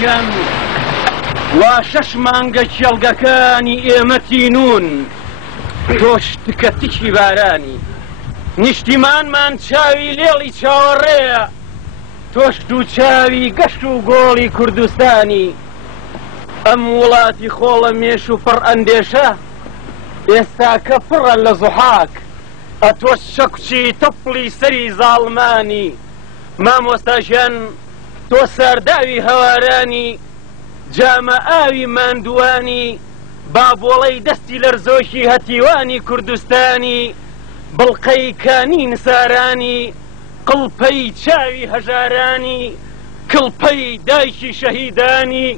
ڕۆژیان وا 6 مانگە کێڵگەکانی ئێمە تینون تۆش تکە تیکی بارانی نیشتیمانمان چاوی لێڵی چاوەڕێە تۆش دوو چاوی گەشت و گۆڵی کوردستانی ئەم وڵاتی خۆڵە مێش و پڕ ئەندێشە ئێستا کە پڕە لە زوحاک ئەتۆش شەکوچی تەپڵی سەری زاڵمانی مامۆستاژیان تۆ سارداوی هەوارانی جامە ئاوی ماندوانی بابۆڵەی دەستی لەرزۆشی هەتیوانی کوردستانی بڵقەی کانی نسارانی قڵپەی چاوی هەژارانی کڵپەی دایکی شەهیدانی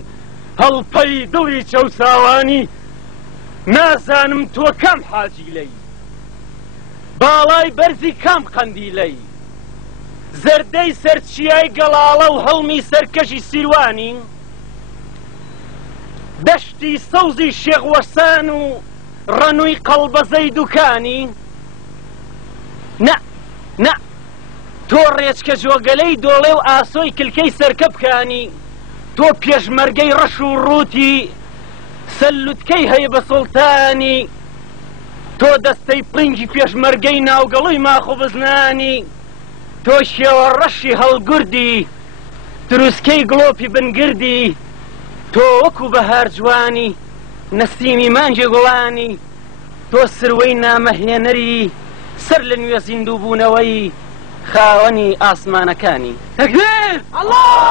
هەڵپەی دڵی چەوساوانی نازانم تۆ کام حاجیلەی باڵای بەرزی کام قەندیلەی زەردەی سەرچیای گەڵاڵە و هەڵمی سەرکەشی سیروانی دەشتی سەوزی شێخوەسان و ڕەنووی قەڵبەزەی دوکانی نە تۆ ڕێچکە جۆگەلەی دۆڵێ و ئاسۆی کلکەی سەرکە بکانی تۆ پێشمەرگەی ڕەش و ڕووتی سەلوتکەی هەیە بە سوڵتانی تۆ دەستەی پرنگی پێشمەرگەی ناوگەڵووی ماخۆ بزنانی تۆ شێوە ڕەشی هەڵگوردی دروستکەی گڵۆپی بنگردی تۆ وەکو بەهار جوانی نەسیمی مانجێ گوڵانی تۆ سروەی نامەهێنەری سەر لە نوێ زیندوو بوونەوەی خاوەنی ئاسمانەکانی تەکبیر! الله!